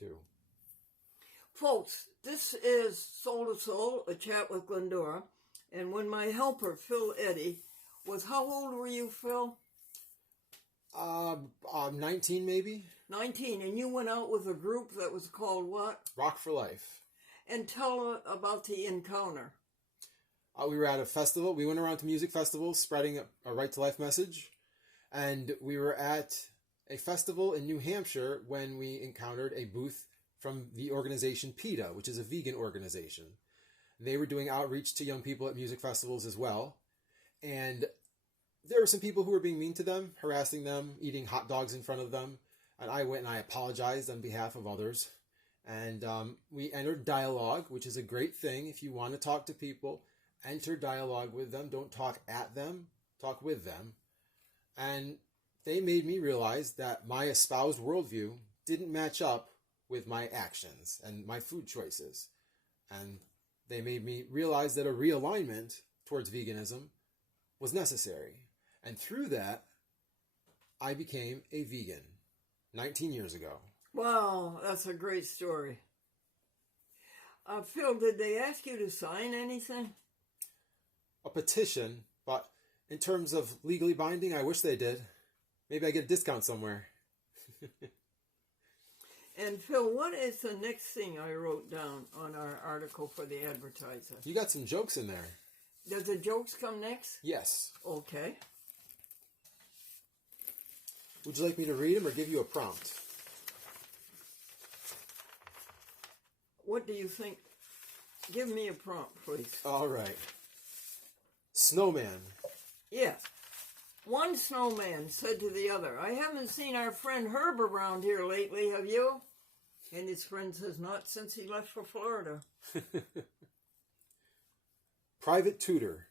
too. Folks, this is Soul to Soul, a chat with Glendora. And when my helper, Phil Eddy, was, how old were you, Phil? 19 maybe? 19, and you went out with a group that was called what? Rock for Life. And tell about the encounter. We were at a festival. We went around to music festivals spreading a right to life message. And we were at a festival in New Hampshire when we encountered a booth from the organization PETA, which is a vegan organization. They were doing outreach to young people at music festivals as well. And there were some people who were being mean to them, harassing them, eating hot dogs in front of them. And I went and I apologized on behalf of others. And we entered dialogue, which is a great thing. If you want to talk to people, enter dialogue with them. Don't talk at them, talk with them. And they made me realize that my espoused worldview didn't match up with my actions and my food choices. And they made me realize that a realignment towards veganism was necessary. And through that, I became a vegan 19 years ago. Wow, that's a great story. Phil, did they ask you to sign anything? A petition, but in terms of legally binding, I wish they did. Maybe I get a discount somewhere. And Phil, what is the next thing I wrote down on our article for the Advertiser? You got some jokes in there. Does the jokes come next? Yes. Okay. Would you like me to read them or give you a prompt? What do you think? Give me a prompt, please. All right. Snowman. Yes. One snowman said to the other, I haven't seen our friend Herb around here lately, have you? And his friend says, not since he left for Florida. Private tutor.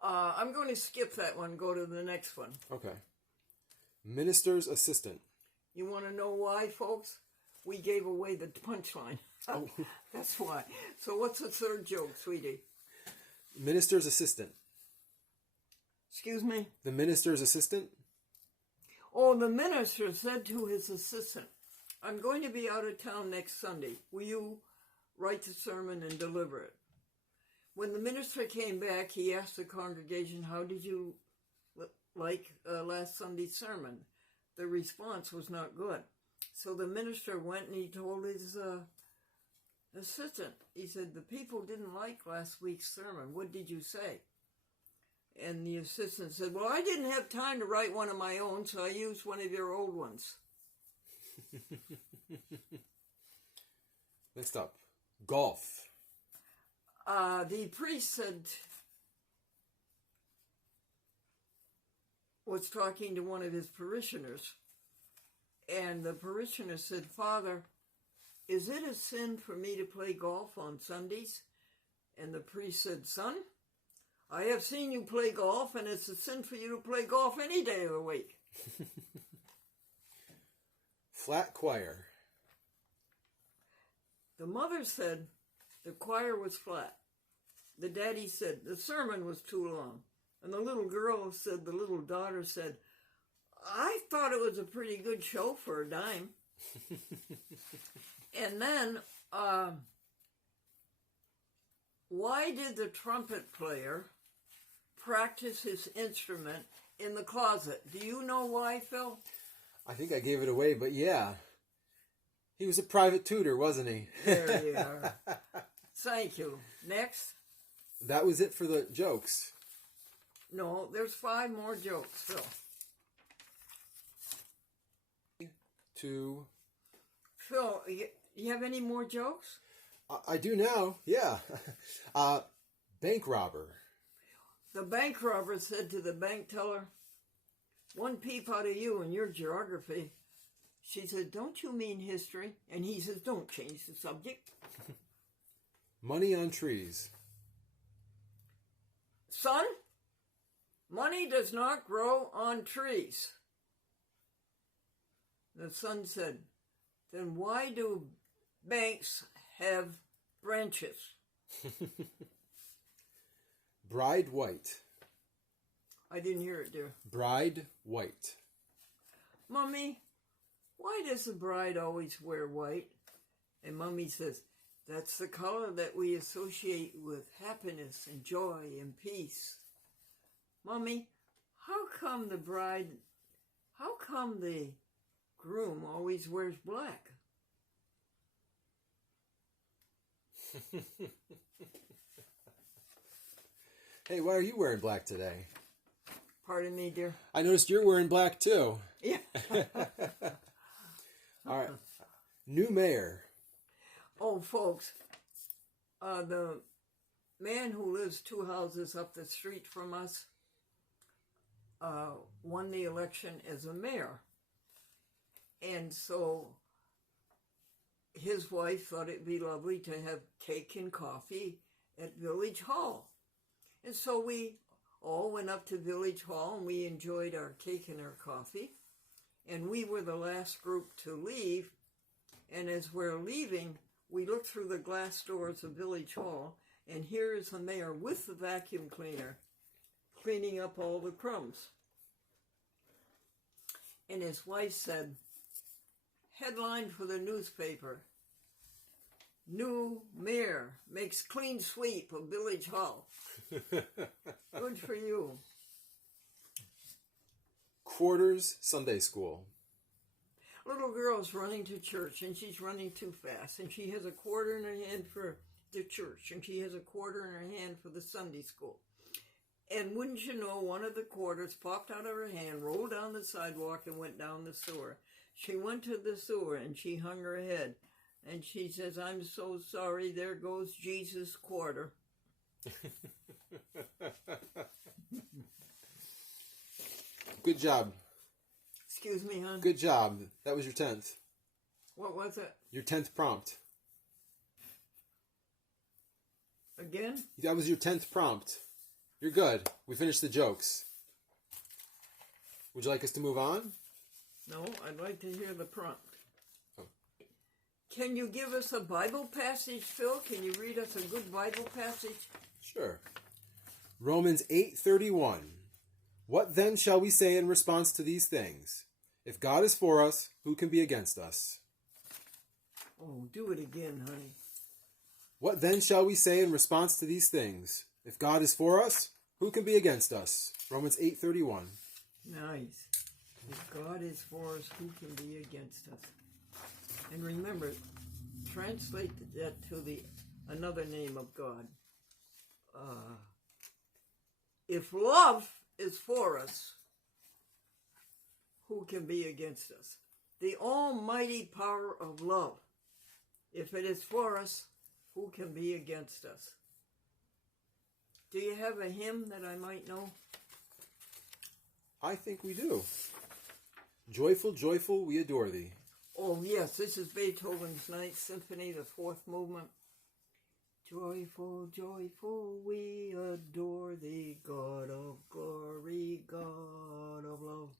I'm going to skip that one, go to the next one. Okay. Minister's assistant. You want to know why, folks? We gave away the punchline. Oh. That's why. So what's the third joke, sweetie? Minister's assistant. Excuse me? The minister's assistant? Oh, the minister said to his assistant, I'm going to be out of town next Sunday. Will you write the sermon and deliver it? When the minister came back, he asked the congregation, how did you like last Sunday's sermon? The response was not good. So the minister went and he told his assistant, he said, the people didn't like last week's sermon. What did you say? And the assistant said, well, I didn't have time to write one of my own, so I used one of your old ones. Next up, golf. The priest was talking to one of his parishioners, and the parishioner said, Father, is it a sin for me to play golf on Sundays? And the priest said, Son, I have seen you play golf, and it's a sin for you to play golf any day of the week. Flat choir. The mother said the choir was flat. The daddy said the sermon was too long. And the little daughter said, I thought it was a pretty good show for a dime. And then, why did the trumpet player practice his instrument in the closet? Do you know why, Phil? I think I gave it away, but yeah. He was a private tutor, wasn't he? There you are. Thank you. Next. That was it for the jokes. No, there's 5 more jokes, Phil. Phil, you have any more jokes? I do now, yeah. Bank robber. The bank robber said to the bank teller, 1 peep out of you in your geography. She said, don't you mean history? And he says, don't change the subject. Money on trees. Son, money does not grow on trees. The son said, then why do banks have branches? Bride white. I didn't hear it, dear. Bride white. Mommy, why does the bride always wear white? And Mommy says, that's the color that we associate with happiness and joy and peace. Mommy, how come the groom always wears black? Hey, why are you wearing black today? Pardon me, dear? I noticed you're wearing black too. Yeah. All right. New mayor. Oh, folks, the man who lives 2 houses up the street from us won the election as a mayor. And so his wife thought it'd be lovely to have cake and coffee at Village Hall. And so we all went up to Village Hall and we enjoyed our cake and our coffee. And we were the last group to leave. And as we're leaving, we looked through the glass doors of Village Hall, and here is the mayor with the vacuum cleaner cleaning up all the crumbs. And his wife said, headline for the newspaper, new mayor makes clean sweep of Village Hall. Good for you. Quarters Sunday School. Little girl's running to church, and she's running too fast, and she has a quarter in her hand for the church, and she has a quarter in her hand for the Sunday school. And wouldn't you know, one of the quarters popped out of her hand, rolled down the sidewalk, and went down the sewer. She went to the sewer, and she hung her head, and she says, I'm so sorry, there goes Jesus' quarter. Good job. Excuse me, hon? Good job. That was your 10th. What was it? Your 10th prompt. Again? That was your 10th prompt. You're good. We finished the jokes. Would you like us to move on? No, I'd like to hear the prompt. Oh. Can you give us a Bible passage, Phil? Can you read us a good Bible passage? Sure. Romans 8:31. What then shall we say in response to these things? If God is for us, who can be against us? Oh, do it again, honey. What then shall we say in response to these things? If God is for us, who can be against us? Romans 8:31. Nice. If God is for us, who can be against us? And remember, translate that to the another name of God. If love is for us, who can be against us? The almighty power of love. If it is for us, who can be against us? Do you have a hymn that I might know? I think we do. Joyful, joyful, we adore thee. Oh, yes, this is Beethoven's Ninth Symphony, the 4th movement. Joyful, joyful, we adore thee, God of glory, God of love.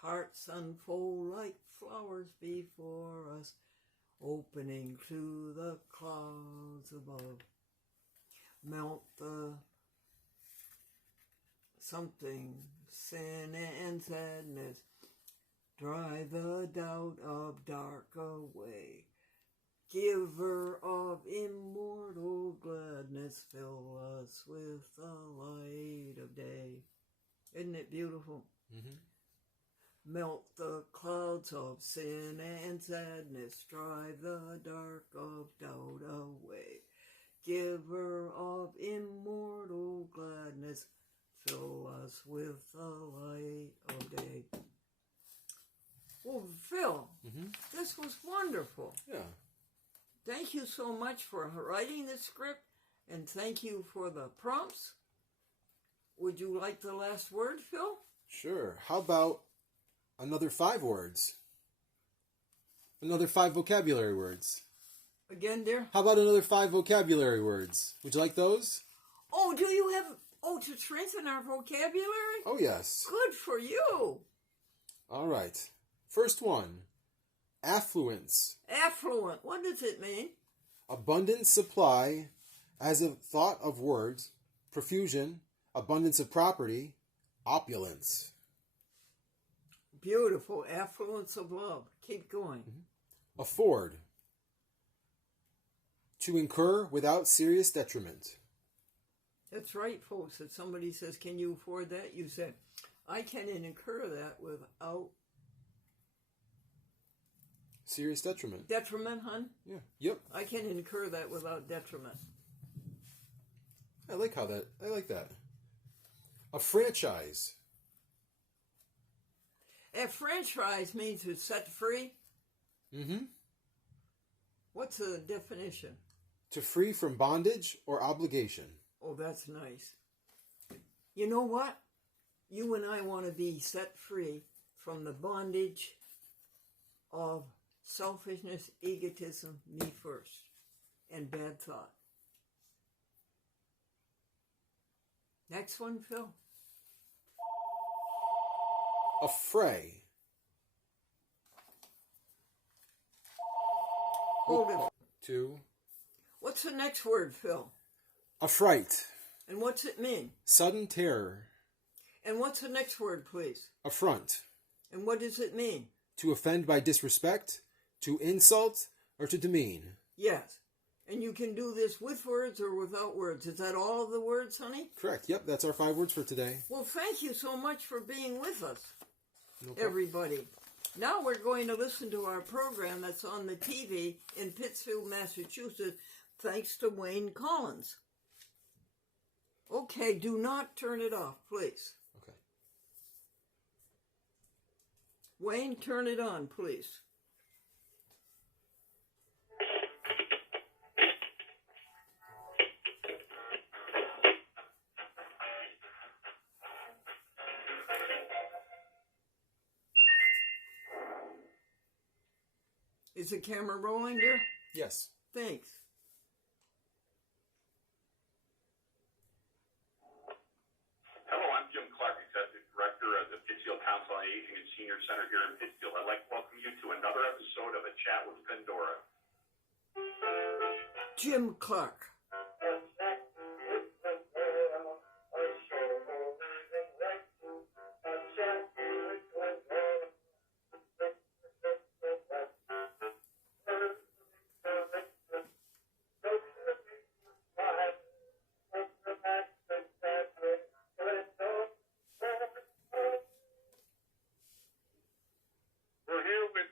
Hearts unfold like flowers before us, opening to the clouds above. Melt the something, sin and sadness, drive the doubt of dark away. Giver of immortal gladness, fill us with the light of day. Isn't it beautiful? Mm-hmm. Melt the clouds of sin and sadness, drive the dark of doubt away. Giver of immortal gladness, fill us with the light of day. Well, Phil, This was wonderful. Yeah. Thank you so much for writing the script, and thank you for the prompts. Would you like the last word, Phil? Sure. How about another 5 words? Another 5 vocabulary words. Again, dear? How about another 5 vocabulary words? Would you like those? Oh, do you have... Oh, to strengthen our vocabulary? Oh, yes. Good for you. All right. First one. Affluence. Affluent. What does it mean? Abundant supply, as a thought of words, profusion, abundance of property, opulence. Beautiful. Affluence of love. Keep going. Afford. To incur without serious detriment. That's right, folks. If somebody says, can you afford that? You say, I can incur that without serious detriment. Detriment, hon? Yeah. Yep. I can incur that without detriment. I like that. A franchise. A franchise means it's set free. Mm-hmm. What's the definition? To free from bondage or obligation. Oh, that's nice. You know what? You and I want to be set free from the bondage of selfishness, egotism, me first, and bad thought. Next one, Phil. Affray. Hold it. To. What's the next word, Phil? Affright. And what's it mean? Sudden terror. And what's the next word, please? Affront. And what does it mean? To offend by disrespect, to insult, or to demean. Yes. And you can do this with words or without words. Is that all of the words, honey? Correct. Yep, that's our 5 words for today. Well, thank you so much for being with us, No problem. everybody. Now we're going to listen to our program that's on the TV in Pittsfield, Massachusetts, thanks to Wayne Collins. Okay, do not turn it off, please. Okay. Wayne, turn it on, please. Is the camera rolling, dear? Yes. Thanks. Hello, I'm Jim Clark, Executive Director of the Pittsfield Council on Aging and Senior Center here in Pittsfield. I'd like to welcome you to another episode of A Chat with Glendora. Jim Clark. We're here with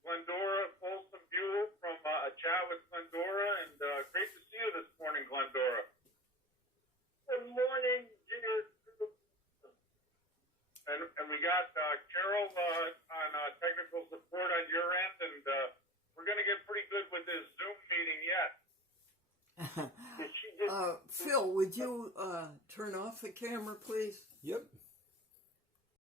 Glendora Folsom Buell from A Chat with Glendora, and great to see you this morning, Glendora. Good morning, dear. And we got Carol on technical support on your end, and we're going to get pretty good with this Zoom meeting yet. Phil, would you turn off the camera, please? Yep.